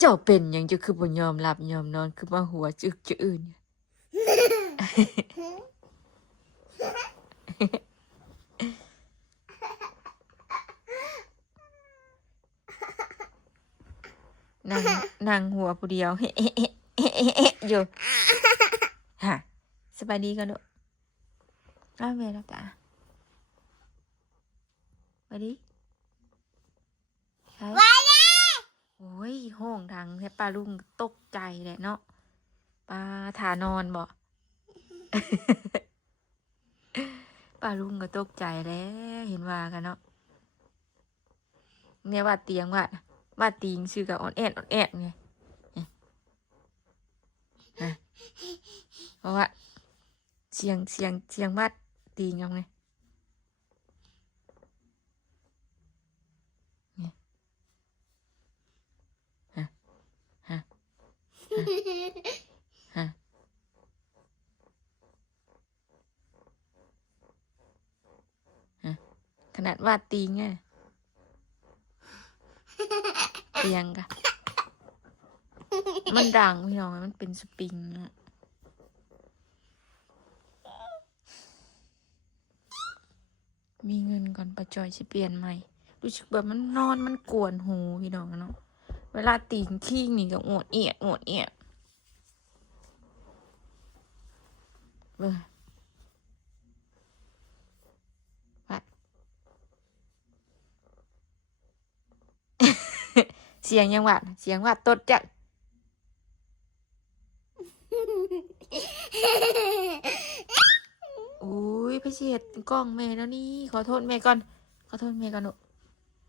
เจ้าเป็นหยังจะคือบ่ยอมหลับยอมนอนคือมาหัวจึกจะอื่นนางหัวผู้เดียวเฮ้อยู่ฮะสบายดีกันลูกอ้าวแม่รับตาสบายดีโอ้ยห้องดังแท้ปลาลุงตกใจแหละเนาะปลาถานอนบ่ ปลาลุงก็ตกใจแล้วเห็นว่ากันเนาะเนี่ยว่าเตียงว่าตีงชื่อกับอ่อนแอดไงเพราะว่าเสียงว่าตีงเอาไงขนาดว่าตีงไงเตียงกะมันดังพี่น้องมันเป็นสปริงอะมีเงินก่อนประจอยสิเปลี่ยนใหม่รู้สึกแบบมันนอนมันกวนหูพี่น้องเนาะเวลาตีงขี้นี่ก็อวดเอียดเว้ยเสียงยังหวาดตดจักอุ้ยไปเสียดกล้องแม่แล้วนี่ขอโทษแม่ก่อนลูก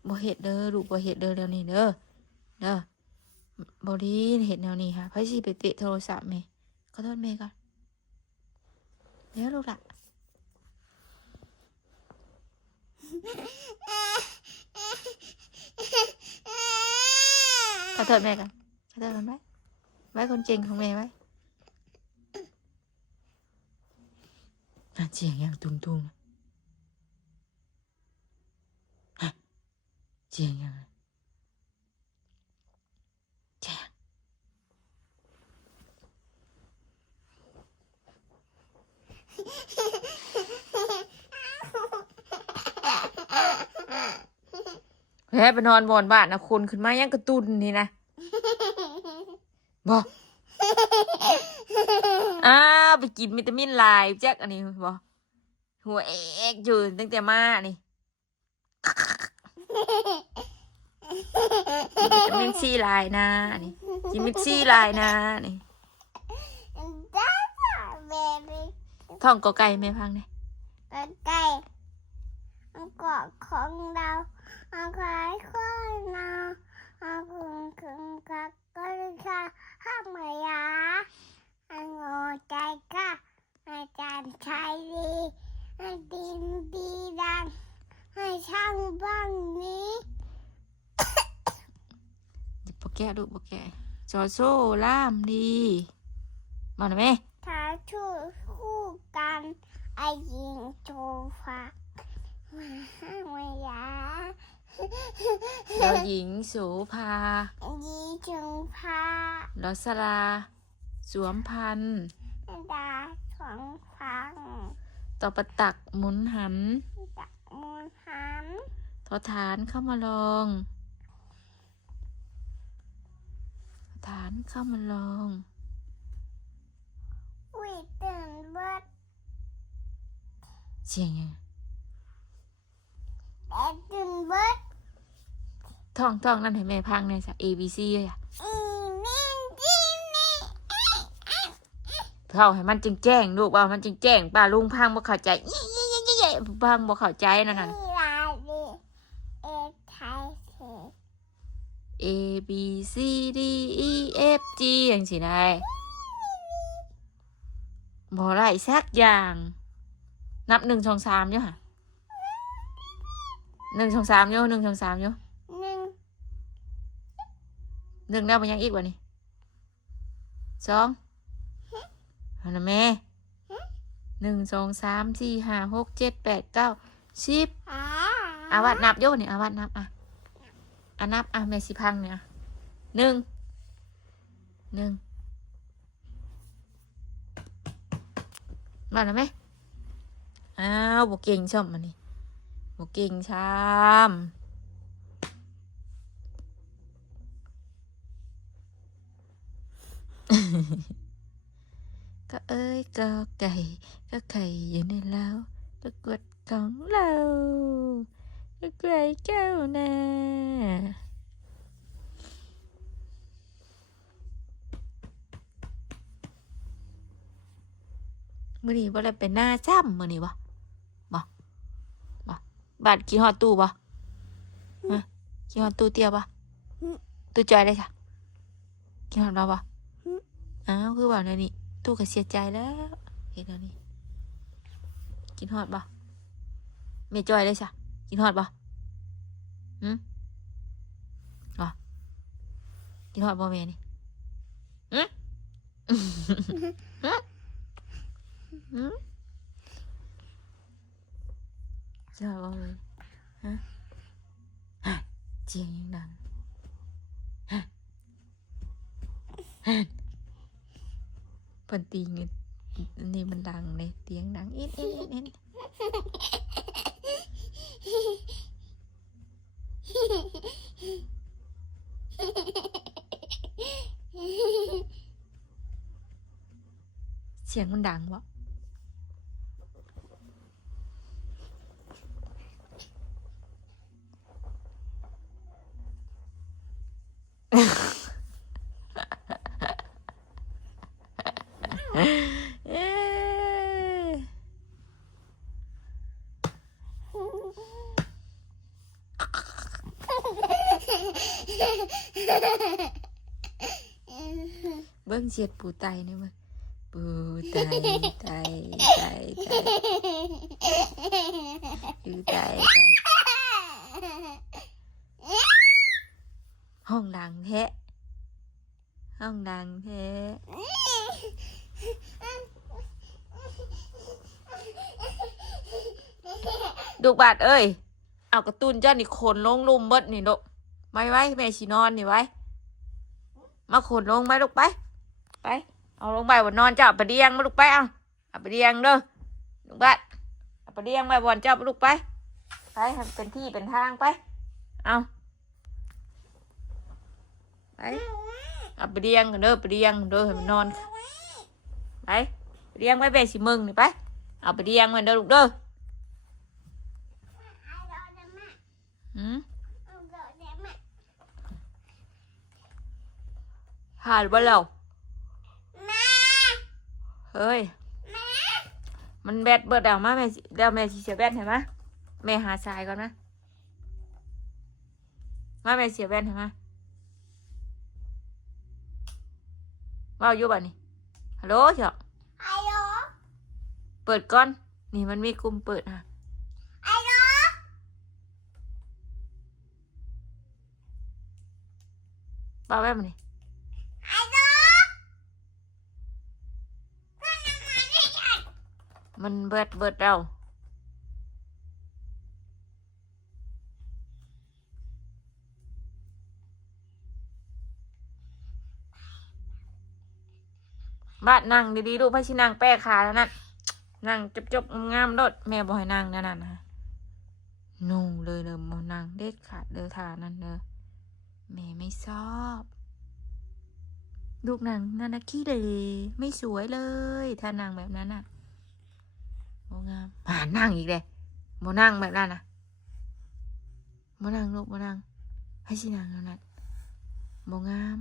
บ่เห็ดเด้อลูกบ่เห็ดเด้อแล้วนี่เด้อบ่ดีเห็ดแนวนี้ค่ะไปสิไปเตะโทรศัพท์แม่ขอโทษแม่ก่อนเดี๋ยวลูกละขอโทษแม่ก่อนขอโทษมันไว้คนเก่งของแม่ไว้เสียงยังตุ้งเสียงยังแจ้งแพ้ไปนอนบนบ้านนะคนขึ้นมายังกระตุ้นนี่นะบอกอ้าวไปกินวิตามินลายแจ็คอันนี้บอกหัวเอกอยู่ตั้งแต่มานี่วิตามินซีลายนะนี่กินวิตซีลายนะนี่ท่องกอไก่แม่พังเนี่ยไก่เกาะของเราคล้ายข้อนเราคึงกักก็ค่ะห้ามยางอใจค่ะอาจารย์ชายดีดินดีดังให้ช่างบ้างนี้ปแกะดูปแกะจอโซ่ล่ามดีมาหน่อยไหมถ้าชูคู่กันไอยิงโจฟ้ามาห้ามยาเราหญิงโสภายีจึงพาลอสลาสวมพันดาสองฟังต่อประตักหมุนหันตักมูลหันทอฐานเข้ามาลองฐานเข้ามาลองอุ้ยตื่นเบิดเสียงยังแต่ตื่นเบิดท่องนั่นให้แม่พังในสัก ABC เลยอ่ะเท่าให้มันแจ้งลูกว่ามันแจ้งป้าลุงพังบ่เข้าใจพังบ่เข้าใจนั่นน่ะ A B C D E F G อย่างสิได้บ่ไรสักอย่างนับ1 2 3อยู่ค่ะ1 2 3อยู่1 2 3อยู่1ได้บ่ยังอีกวะนี่2เอานะแม่1 2 3 4 5 6 7 8 9 10วัดนับอยู่นี่วัดนับนับแม่สิพังเนี่ย1 หนึ่งมาแล้วไหมอ้าวบกเก่งช่อมมันนี่บกเก่งชามก็เอ้ยก็ไก่ก็ไข่อยู่ในเล้าก็กดของเราก็ไก่เจ้านามื้อนี้บ่ได้ไปหน้าจ้ำมื้อนี้บ่บ่บาดกินฮอดตู้บ่ฮะกินฮอดตู้เตี้ยบ่ตู้จอยได้จ้ะกินฮอดเราบ่อ้าวคือว่าแนวนี้ตู้ก็เสียใจแล้วเฮ็ดแนวนี้กินฮอดบ่แม่จอยได้จ้ะกินฮอดบ่หึบ่กินฮอดบ่แม่นี่หึหึหึกินฮอดบ่แม่ฮะฮะเสียงยังดังฮะฮะเพิ่นตีเงินนี่มันดังเลยเตียงดังอินอินอินอินเสียงมันดังวะเอ้ยเบิ่งเสียดปูไตนี่เบิ่งปูไตไตไตไตปูไตไตห้องดังแท้ห้องดังแท้ลูกบาดเอ้ยเอากระตุ้นเจ้านี่ขนลงลุ่มเบิดนี่ลูกไม่ไว้แม่สินอนนี่ไว้มาขนลงไปลูกไปไปเอาลงไปบนนอนเจ้าเอาไปเดียงมาลูกไปเอาไปเดียงเด้อลูกบาดเอาไปเดียงไปบนเจ้าลูกไปไปให้เป็นที่เป็นทางไปเอาไปเอาไปเดียงกันเด้อไปเดียงเด้อให้มันนอนไปเดียงไว้แม่สิมึงนี่ไปเอาไปเดียงมันเด้อลูกเด้อหาดบ่เราเฮ้ยมันแบตเบิดเอามาแม่เดี๋ยวแม่สิเสียแบตเห็นไหมแม่หาสายก่อนนะมาแม่เสียแบตเห็นไหมว่าอยู่บ่นี่ฮัลโหลเจ้าฮัลโหลเปิดก่อนนี่มันมีกลุ่มเปิดฮะฮัลโหลป้าแม่มันนี่มันเบิดเราบ้านนั่งดีๆลูกพ่อชินั่งแป้ขาแล้วนั่นนั่งจบงามๆรถแม่บอกให้นั่งนั่นนะนู่เลยมานั่งเด็ดขาดเด้อทานั่นเด้อแม่ไม่ชอบลูกนางนั่นนะขี้เลยไม่สวยเลยถ้านางแบบนั้นน่ะโมงามนั่งอีกเลยโมนั่งแบบนั้นนะโมนั่งลูกโมนั่งให้ชินางนั่นโมงาม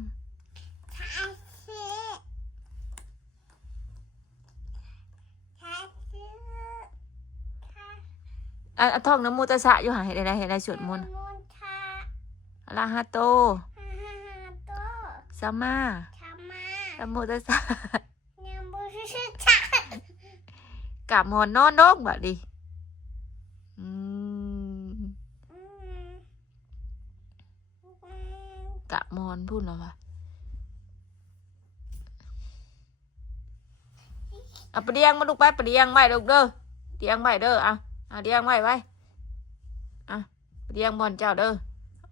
ท่องน้ำมูตสะอยู่หาเห็นอะไรสวดมนต์อะระหะโตสัมมาสัมพุทธัสสะกลับหมอนนอนนกแบบดิกะมอนพูดเหรอวะเอาไปเดียงมาลูกไปเดียงไว้ลูกเด้อเดียงไว้เด้อเอาเดียงไว้ไปเดียงบอลเจ้าเด้อ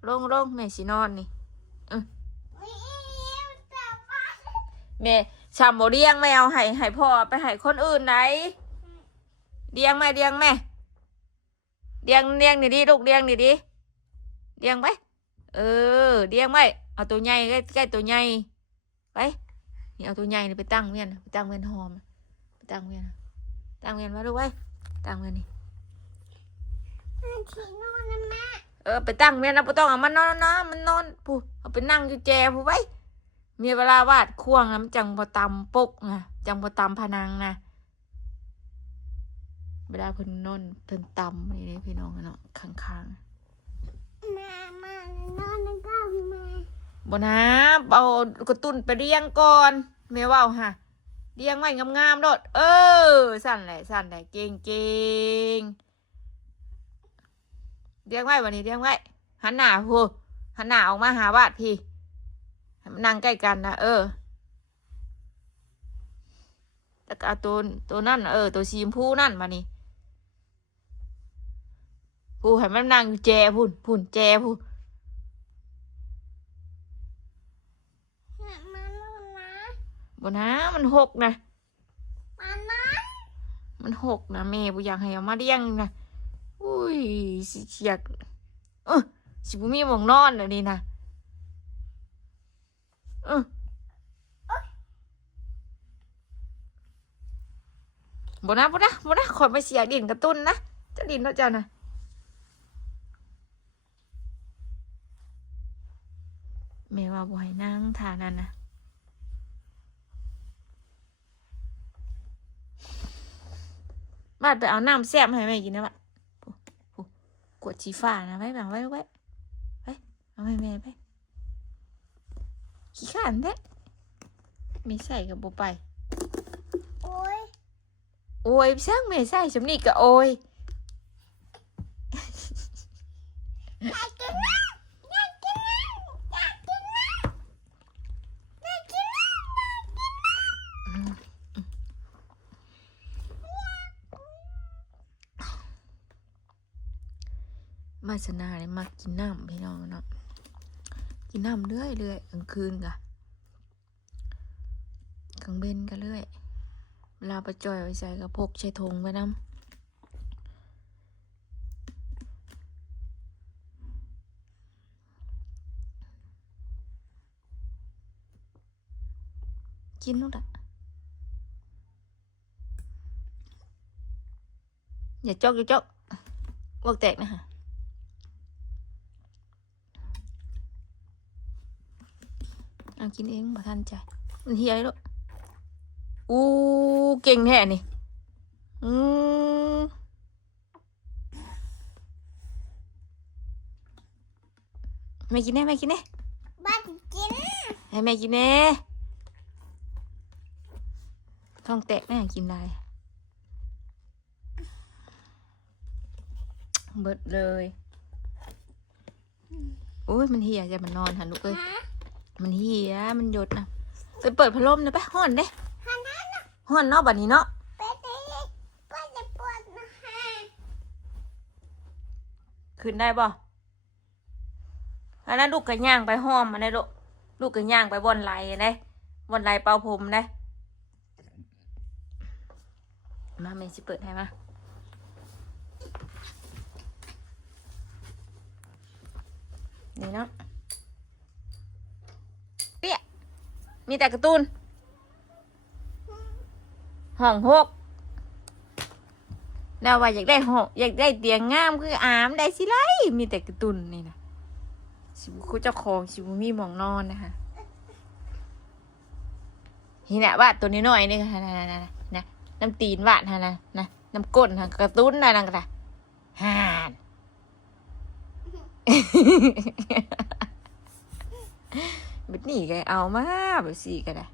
ลงแม่สินอนนี่ แม่ชำบ่เลี้ยงไม่เอาให้พ่อไปให้คนอื่นไหนเลี้ยงไหมเลี้ยงแม่เลี้ยงนี่ดิลูกเลี้ยงนี่ดิเลี้ยงไปเลี้ยงไว้เอาตัวใหญ่ใกล้ตัวใหญ่ไปนี่เอาตัวใหญ่นี่ไปตั้งเวียนหอมไปตั้งเวียนมาดูไว้ตั้งเวียนนี่ ที่นอนนะแม่ ไปตั้งเวียนนะบ่ต้องเอามันนอนนะมันนอนผู้เอาไปนั่งอยู่แจผู้ไว้มีเวลาวาดควงนะมันจังบ่ตำปกนะจังบ่ตำผนังนะเวลาเพิ่นนอนเพิ่นตำนี่พี่น้องเนาะข้างๆ แม่มานอนนะก็แม่ บ่นะเอากระตุ้นไปเลี้ยงก่อนแม่ว่าฮะเลี้ยงไว้งามๆโดดสั่นแหละเก่งเลี้ยงไว้วันนี้เลี้ยงไว้หันหน้าพูหันหน้าออกมาหาวาดพี่ให้มันนั่งใกล้กันนะแล้วก็เอาตัวนั่นตัวสีชมพูนั่นมานี่พูให้มันนั่งอยู่แจพูนแจพู มานอนนะ บ่นะมันหกนะ มานอน มันหกนะแม่บ่อยากให้เอามาเลี้ยงนะอุ้ยสิอยากสิบ่มีหม้องนอนแล้วนี่นะบ่นะขอยไปเสียดินกระตุ้นนะจะดินแล้วจ้ะนะแม่ว่าบ่ให้นั่งท่านั้นนะบาดไปเอาน้ำแซ่บให้แม่กินนะบะกวดชีฟ้านะไว้เอาให้แม่ไปขี้ข้านแท้ไม่ใส่กับบ่ไป โอ้ย โอ้ยช่างแม่ใส่สำนีก็โอ้ย อยากกินน้ำอยากกินน้ำอยากกินน้ำอยากกินน้ำ มาสนาเนี่ยมากินน้ำพี่น้องเนาะกินน้ำเรื่อยกลางคืนกะกลางเบนก็เรื่อยเวลาไปจ่อยไว้ใส่กระพกใช้ธงไว้น้ำกินนู่นอะอย่าจกวอกแตกนะฮะเอากินเองบ่ทันใจมันเฮียเลยลูกอู้เก่งแท้นี่แม่กินแน่ บ้านกิน ให้แม่กินแน่ท้องแตกแม่กินได้เบิดเลยโอ้ยมันเหี่ยจะมันนอนหันลูกเอ้ย ฮะ มันเหี่ยมันหยดนะไปเปิดพัดลมนะไปห้อนเด้ ฮันนั่นน่ะ ห้อนเนาะบัดนี้เนาะ ไปเลยปวดจะปวดนะฮะ ขึ้นได้บ่อันนั้นลูกกระย่างไปห้อมมาได้ลูกกระย่างไปบนไหลได้บนไหลเป่าผมได้มาแม่สิเปิดให้มานี่เนาะเปี้ยมีแต่การ์ตูนห้องหกแล้วว่าอยากได้ห้องอยากได้เตียงงามคืออามได้สิไรมีแต่การ์ตูนนี่นะสิบุคุเจ้าของสิบุมีหมองนอนนะคะนี่แหละว่าตัวน้อยๆนี่ค่ะนะน้ำตีนวาดฮะนะน้ำก้นฮะกระตุ้นนะนั่นก็ได้ห่านแบบนี้ก็เอามาแบบสี่ก็ได้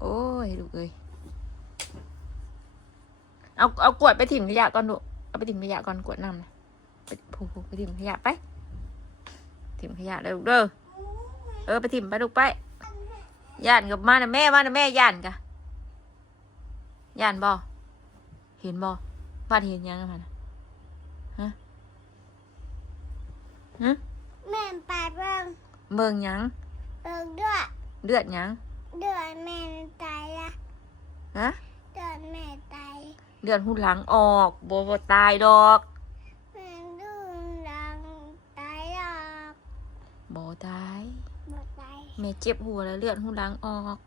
โอ้ยลูกเอ้ยเอากวดไปถิ่มขยะก่อนลูกเอาไปถิ่มขยะก่อนกวดน้ำนะไปถิ่มขยะไปถิ่มขยะเลยลูกเด้อไปถิ่มไปลูกไปย่านกับมานะแม่ย่านกะย่านบ่เห็นบ่บ้านเห็นยังกันนะฮะ แม่ไปเบิ่ง เบิ่งหยัง เบิ่งด้วย เลือดหยัง เ เดือนแม่ตายละ ฮะ เดือนแม่ตาย เลือดหูหลังออกบ่ตายดอก แม่ดูดังตายหรอก บ่ตาย บ่ตาย แม่เจ็บหัวแล้วเลือดหูหลังออก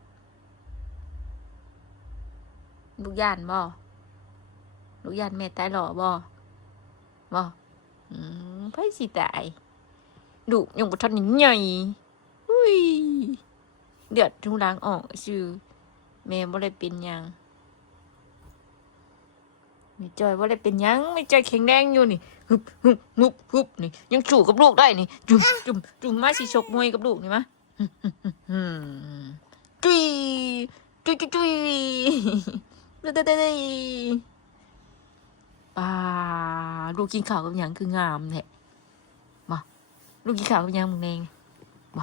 ลูกย่านบ่ลูกย่านแม่ตายหล่อบ่ไผสิตายดุยังบ่ทันใหญ่อุ้ยเลือดหูหลังออกซื่อแม่บ่ได้เป็นหยังแม่จอยบ่ได้เป็นหยังแม่จอยแข็งแรงอยู่นี่ฮึบฮึบฮึบฮึบนี่ยังสู้กับลูกได้นี่จุ่มจุ่มจุ่มมาสิชกมวยกับลูกนี่มะจุยจุยจุยจุยเด้อป้าลูกกินข้าวกับหยังคืองามแท้บ่ลูกกินข้าวกับหยังมึงแดงบ่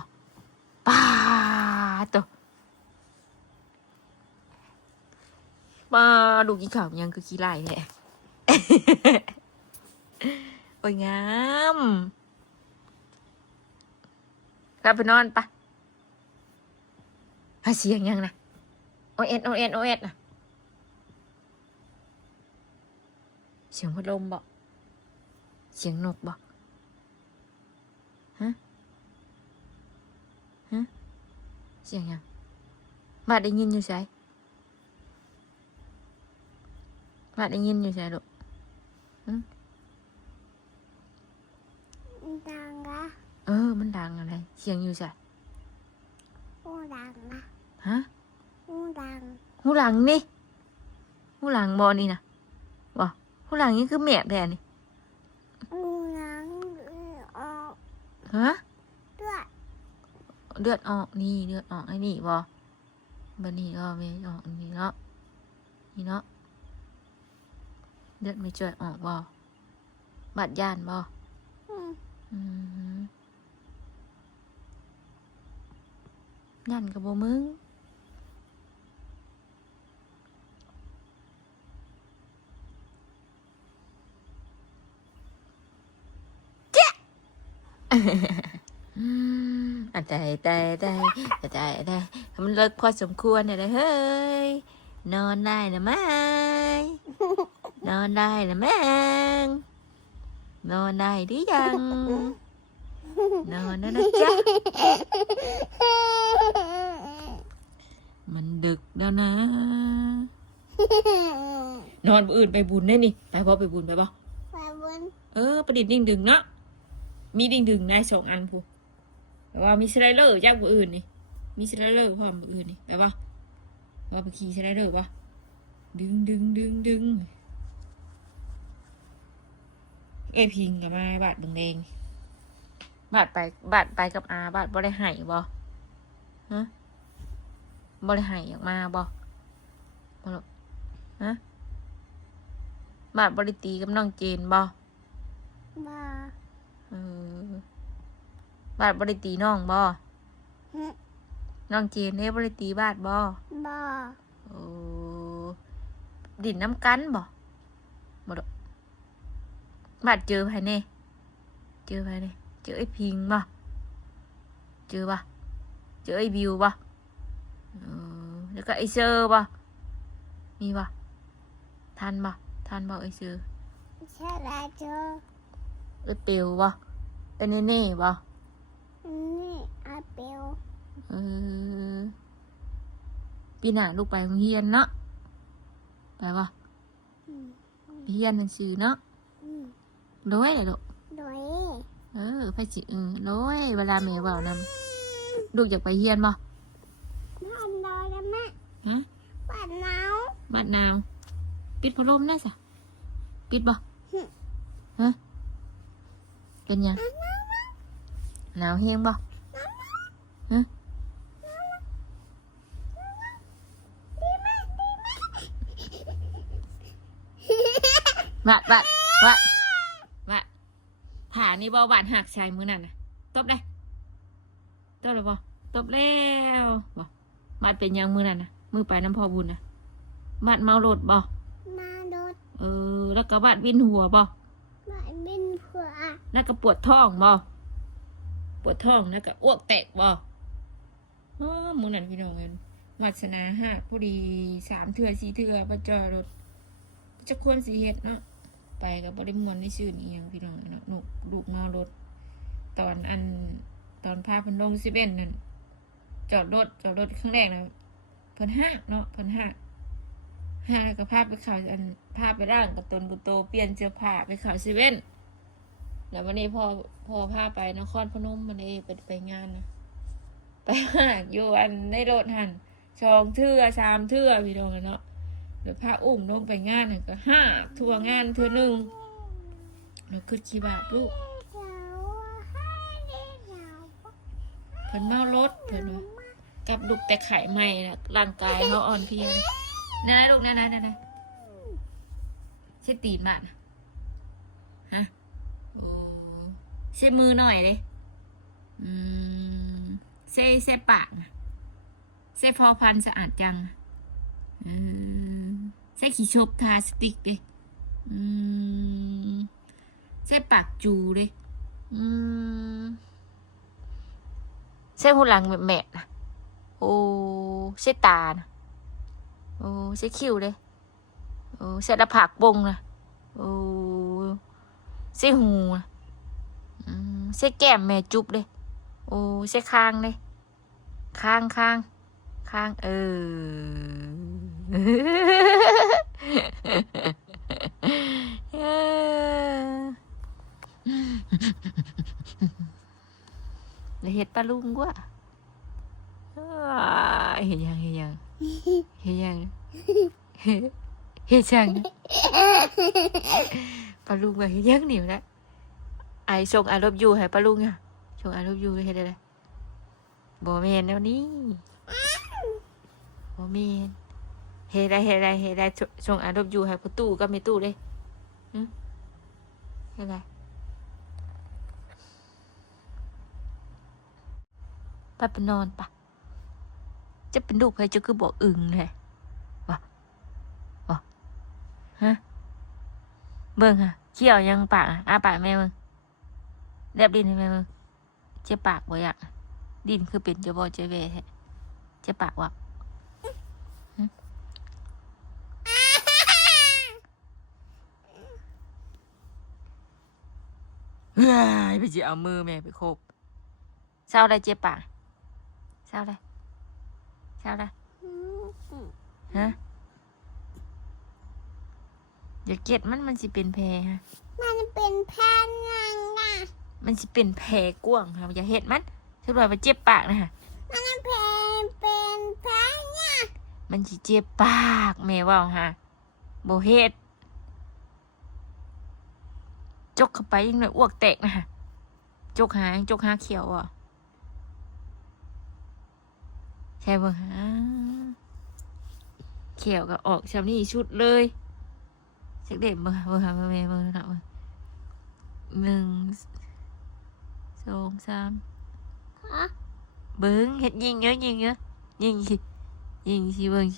ป้าโตป้าลูกกินข้าวกับหยังคือขี้ไล่แท้ โอ้ยงามกลับไปนอนปะหาเสียงยังนะโอเอ็ดนะเสียงพัดลมบ่เสียงนกบ่ฮะเสียงยังบาดได้ยินอยู่ใช่บาดได้ยินอยู่ใช่ลูก ดังละ มันดังอะไรเสียงอยู่ใช่ หูดังละ ฮะ หูดัง หูหลังนี่หูหลังบอนี่นะบ่หูหลังนี่คือแม่แท้นี่ หูดังออก ฮะ ด้วย เลือดออกนี่เลือดออกไอ้นี่บ่บัดนี้ก็ไม่ออกนี่เนาะนี่เนาะเลือดไม่จ่อยออกบ่บาดย่านบ่ อืม ย่านกับบ่มึงแต่มันเลิกพอสมควรเนี่ยเลยเฮ้ยนอนได้นะไหมนอนได้นะแม่งนอนได้หรือยังนอนนะจ๊ะมันดึกแล้วนะนอนอื่นไปบุญได้นี่ไปบ่ไปบุญไปบ่ ไปบน ประดิษฐ์ดิ่งดึงเนาะมีดิ่งดึงใน2 อันพูแต่ว่ามีสไลเดอร์จากผู้อื่นนี่มีสไลเดอร์พร้อมผู้อื่นนี่ไปบ่ว่าไปขี่สไลเดอร์บ่ดึงเอ้ยพิงกับมาบาดแดงบาดไปกับอาบาดบ่ได้ให้บ่ฮะบ่ได้ให้ออกมาบ่หรอกฮะบาดบ่ได้ตีกับน้องเจนบ่ บ่ บาดบ่ได้ตีน้องบ่ ฮึ น้องเจนบ่ได้ตีบาดบ่ บ่ ดินน้ำกันบ่ดอกบาดเจอไผแน่เจอไอ้พิงบ่เจอไอ้บิวบ่แล้วก็ไอ้เซอร์บ่มีบ่ทันบ่ไอ้เซอร์ ใช่แล้วเจอ ไอ้เปียวบ่ไอ้เน่บ่ นี่อาเปียว ปีหน้าลูกไปโรงเรียนเนาะไปบ่ อืม ไปเรียนหนังสือเนาะ อืม โดยแหละลูก โดย ไปสิโดยเวลาแม่เว้านำลูกอยากไปเรียนบ่ บ้านดอยนะแม่ ฮะ บ้านหนาว บ้านหนาวปิดพัดลมได้ซะปิดบ่ฮะเป็นหยังหนาวแฮงบ่ฮะวัดผ่านี่บ่บานหักชายมือนั่นน่ะตบได้ตบเลยบ่ตบแล้วบ่บาดเป็นหยังมือนั่นน่ะมือไปน้ำพอบุญน่ะบาดเมารถบ่ มาโดด แล้วก็บาดวินหัวบ่ มาบินเผื่อ แล้วก็ปวดท้องบ่ปวดท้องแล้วก็อ้วกแตกบ่มือนั่นพี่น้องเห็น วาสนาฮะพอดี3 เทื่อ4 เทื่อบ่จอดรถจะควรสิเฮ็ดเนาะไปก็บ่ได้ม่วนในชื่อนี้หยังพี่น้องเนาะลูกเมารถตอนพาเพิ่นลง11นั่นจอดรถครั้งแรกนะเพิ่นห้ากเนาะเพิ่นห้ากแล้วก็พาไปเข้าพาไปร่างกับตนกุโตเปลี่ยนเสื้อผ้าไปเข้า7แล้ววันนี้พ่อพาไปนครพนมมันไปงานนะไปหาอยู่ในรถหัน2 เทื่อ3 เทื่อพี่น้องเนาะเดี๋ยวพาอุ้มลงไปงานก็5 ทั่วงานเทื่อนึงแล้วคือกี่บาทลูกเพิ่นเมารถเพิ่นว่ากับลูกแต่ไข่ใหม่นะร่างกายเขาอ่อนเพลียนะลูกนะใช่ตีนมันฮะโอ้ใช้มือหน่อยเลยใช้ปากใช้พอพันสะอาดจังใช้ขี้ชบทาสติกเลยใช้ปากจูเลยใช้หูหลังแมะนะโอ้ใช้ตานะโอ้ใช้คิ้วเลยโอ้ใช้หน้าผากบงนะโอ้ใช้หูนะใช้แก้มแม่จุ๊บเลยโอ้ใช้คางเลยคางแล้วเห็ดปลาลุงกว่าเห็นยังปลาลุงว่าเห็นยังหนิวนะไอส่งไอรบยูให้ปลาลุงอ่ะส่งไอรบยูเห็นอะไรบ่แม่นแล้วนี่บ่แม่นเฮ็ดได้ส่งไอรบยูให้พ่อตู้กับแม่ตู้เลยเฮ็ดได้ไปนอนปะจะเป็นลูกใครจะคือบอกอึ่งเลยวะฮะเบิ่งค่ะเขี้ยวยังปากปากแม่มึงแลบดินให้แม่มึงเจ็บปากบ่อยากดินคือเป็นจะบ่เจ็บเวแท้เจ็บปากวะเฮ้ยไปจะเอามือแม่ไปโคบเศร้าได้เจ็บปากเศร้าได้ฮะอย่าเก็ดมันสิเป็นแผลฮะมันเป็นแพนยังไงมันสิเป็นแผลกว้างค่ะอย่าเห็ดมันถ้าว่ามันเจ็บปากนะฮะมันเป็นแพนยังมันสิเจ็บปากแม่ว่าฮะบ่เฮ็ดจกเข้าไปยังหน่อยอ้วกแตกนะฮะจกหาเขียวอ่ะใช่บ่ฮะเขียวก็ออกชำนี่ชุดเลยเช็คเด็ดเบอร์แม่เบอร์หนัก1 2 3เบิ้งเฮ็ดยิงเยอะยิงสิเบิ้ง1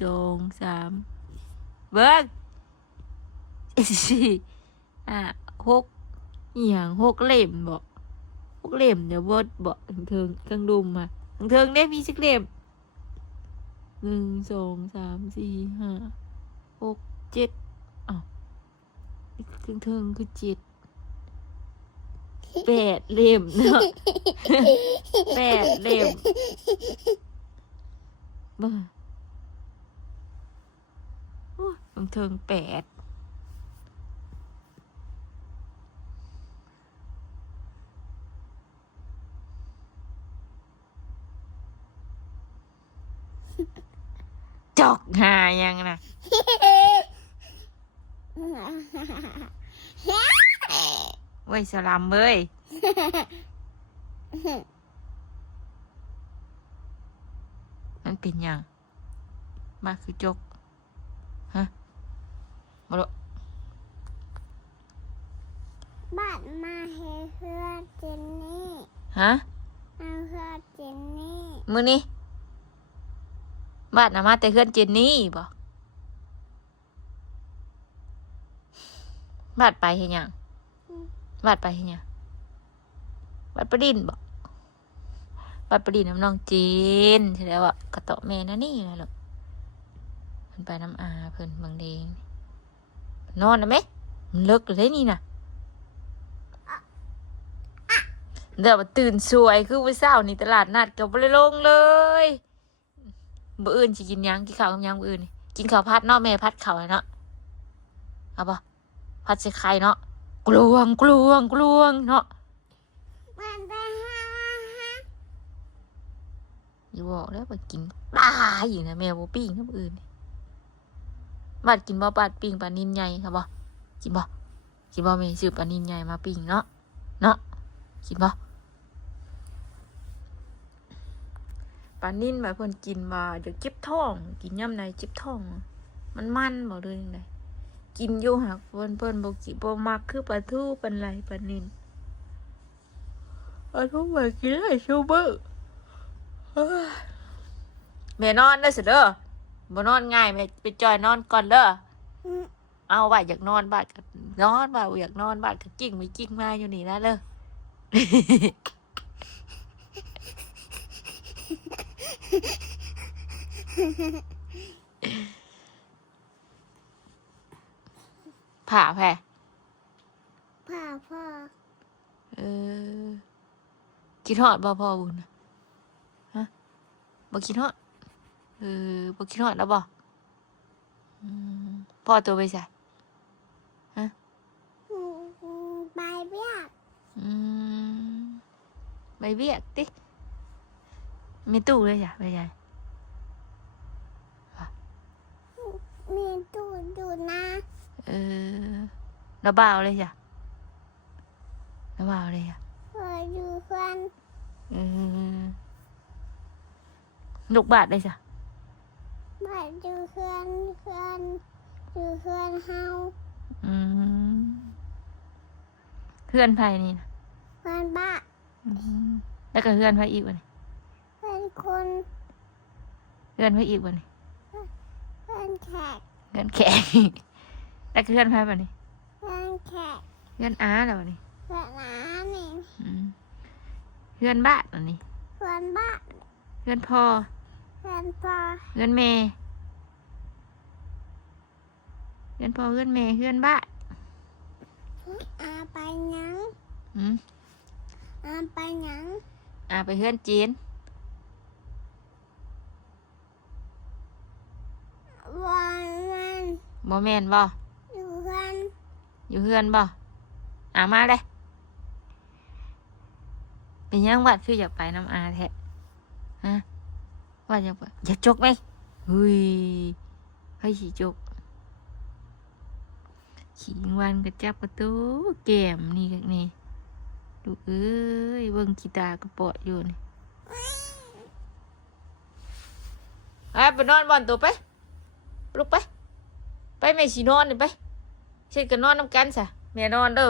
2 3เบิ้ง4 5 6อย่าง6 เล่มบ่6 เล่มเดี๋ยวบดบ่เทิงเครื่องดุมมาเทิงได้มีสักเล่ม1 2 3 4 5 6 7อ้าวเทิงคือ7 8 เล่มเนาะ8 เล่มเบิ่งโอ้ยเทิง8จอกหายังนะเว้ยสลัมเว้ยมันเป็นยังมาคือจกฮะมาดูบ้านมาเฮือเจนนี่ฮะมาเฮือเจนนี่มื้อนี้บ้านมาแต่เฮือนเจนนี่บ่บ้านไปเฮ็ดหยังบ้านไปเฮ็ดหยังบ้านประดินบ่ ปัดประดิษฐ์น้ำน้องจีนใช่แล้วอ่ะกระโตะแม่นะนี่นะลูกเพิ่นไปน้ำอาเพิ่นบางเดงนอนนะไหมมันเลิกเลยนี่นะเดี๋ยวมาตื่นสวยคือวันเสาร์นี่ตลาดนัดก็บ่ได้ลงเลยมื้ออื่นสิกินหยังกินข้าวกับหยังมื้ออื่นนี่กินข้าวผัดเนาะแม่ผัดข้าวให้เนาะเอาบ่ผัดใส่ไข่เนาะกลวงเนาะ มันไปหา อยู่บอกแล้วไปกินปลาอยู่นะแมวบ่ปิ้งน้ำอื่นบาดกินบ่บาดปิ้งปลานินใหญ่ครับบ่กินบ่แม่ซื้อปลานินใหญ่มาปิ้งเนาะกินบ่ปลานินแบบเพิ่นกินมาเดี๋ยวเจ็บท้องกินย่ำใดเจ็บท้องมันบ่เลยจังไดกินอยู่หักเพิ่นบ่กินบ่มักคือปลาทูปลาไหลปลานินปลาทูมากินได้ซูเบอร์แม่นอนเด้อสิเด้อบ่นอนง่ายแม่ไปจอยนอนก่อนเด้อเอาว่าอยากนอนบ้านก็นอนว่าอยากนอนบ้านก็กิ้งไปกิ้งมาอยู่นี่นะเด้อ ผ่าแพ้ พ่อ เออคิดฮอดบ่พ่อบุญน่ะฮะบ่คิดฮอดบ่คิดฮอดแล้วบ่พ่อตัวไปใส่ฮะ ใบเบี้ย ไปเวียกติมีตู้เลยจ้ะไปใหญ่ มีตูดอยู่นะ ระบ่าวเลยจ้ะระบ่าวเลยจ้ะ พออยู่เพื่อน ลูกบาทเลยจ้ะ บ้านอยู่เพื่อนอยู่เพื่อนเฮา เพื่อนไผนี่นะ เพื่อนบ้าน แล้วก็เพื่อนไผอีกวะนี่ เพื่อนคน เพื่อนไผอีกวะนี่ เพื่อนแขก เพื่อนแขก แล้วก็เพื่อนไผวะนี่ เพื่อนแขก เพื่อนอาแล้ววะนี่ เพื่อนน้านี่ เพื่อนบ้านวะนี่ เพื่อนบ้าน เพื่อนพ่อ เพื่อนพ่อ เพื่อนแม่เพื่อนพ่อเพื่อนแม่เพื่อนบ้าน อาไปหยัง อืม อาไปหยัง ไปเพื่อนจีน วันนั้น บ่แม่นบ่ อยู่เพื่อน อยู่เพื่อนบ่มาเลยเป็นยังวัดคืออยากไปน้ำอาแท้ฮะว่าอยากไปอยากจกไหมเฮ้ยให้ขี่จกขี่วันกระจับกระตูแก้มนี่กันนี่ดูเอ้ยเบิ่งกีตาร์กระเปาะอยู่นี่ไปนอนบ่อนตัวไปลุกไปแม่สินอนนี่ไปเช่นกันนอนน้ำกันซะแม่นอนเด้อ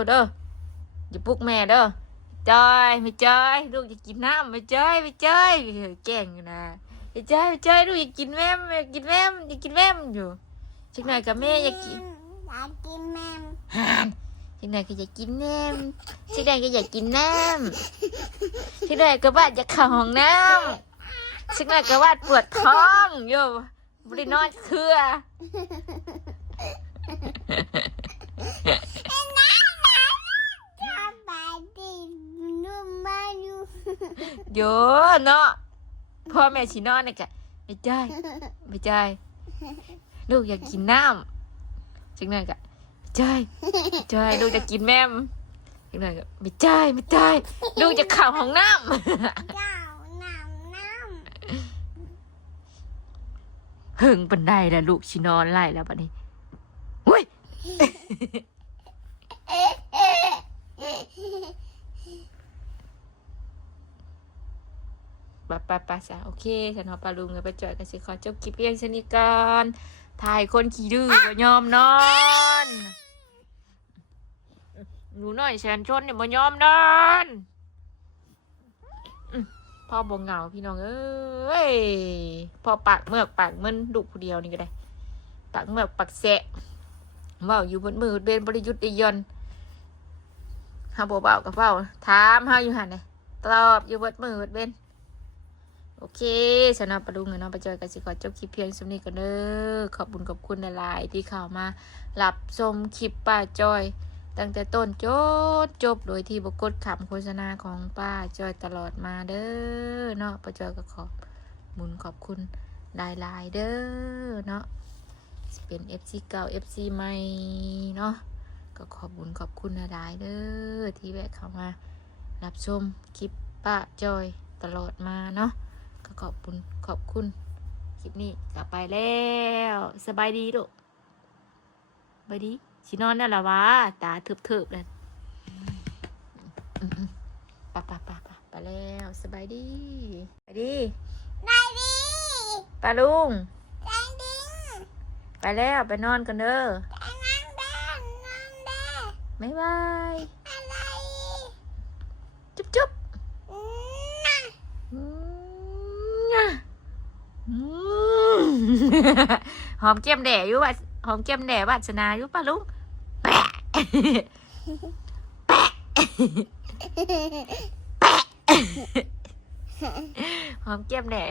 อย่าปลุกแม่เด้อจอยไม่จอยลูกอยากกินน้ำไม่จอยแกล้งอยู่นะไม่จอยลูกอยากกินแม่อยากกินแม่อยู่จังไหนกับแม่อยากกิน อยากกินแมม ห่านจังไหนก็อยากกินแม่จังไหนก็อยากกินน้ำจังไหนก็ว่าอยากเข้าห้องน้ำจังไหนก็ว่าปวดท้องอยู่บริโนอนเครือ ถ้าไปดินุ่มมาอยู่ เยอะเนาะพ่อแม่ชินอนนี่กะไม่ใจายลูกอยากกินน้ำจังนั้นกะไม่ใจายลูกจะกินแม่มจังนั้นกะไม่ใจายลูกจะเข้าห้องน้ำ เจ้าน้ำ หึงปันไดแล้วลูกชินอนไล่แล้วบัดนี้อุ้ย ปะจ้ะโอเคฉันเอาปลาลุงไปจอยกันสิขอจบคลิปเพียงเช่นนี้ก่อนถ่ายคนขี้ดื้อบ่ยอมนอนหนูหน่อยแสนชนเนี่ยบ่ยอมนอนพ่อบ่เหงาพี่น้องเอ้ยพ่อปากเมือกปากมันดุผู้เดียวนี่ก็ได้ปากเมือกปากแสะว่าอยู่บนมือเบนบริยุทธ์ไอยนเฮาบ่เบากับเฝ้าถามเฮาอยู่หั่นน่ะตอบอยู่บนมือเบน โอเคสำหรับปะลุงกับน้องปะจอยกันสิขอจบคลิปเพียงสำนี้กันเด้อขอบคุณหลายๆที่เข้ามารับชมคลิปป้าจอย ตั้งแต่ต้นจบโดยที่บกดคำโฆษณาของป้าจอยตลอดมาเด้อเนาะป้าจอยก็ขอบคุณหลายๆเด้อเนาะเป็น FC เก่า FC ใหม่เนาะก็ขอบคุณหลายๆเด้อที่แวะเข้ามารับชมคลิปป้าจอยตลอดมาเนาะก็ขอบคุณคลิปนี้กลับไปแล้วสบายดีลูกสบายดีสินอนนั่นแหละวะตาทึบๆเลยไปแล้วสบายดีไปดี ได้ดี ป้าลุง ได้ดี ไปแล้วไปนอนกันเด้อ ได้นั่งได้นั่งได้ บ๊ายบาย อะไร จุ๊บน่ะ อืมอืมหอมแก้มแด่อยู่ว่ะหอมแก้มแด่วาสนาอยู่ป้าลุงแปะหอมแก้มแด่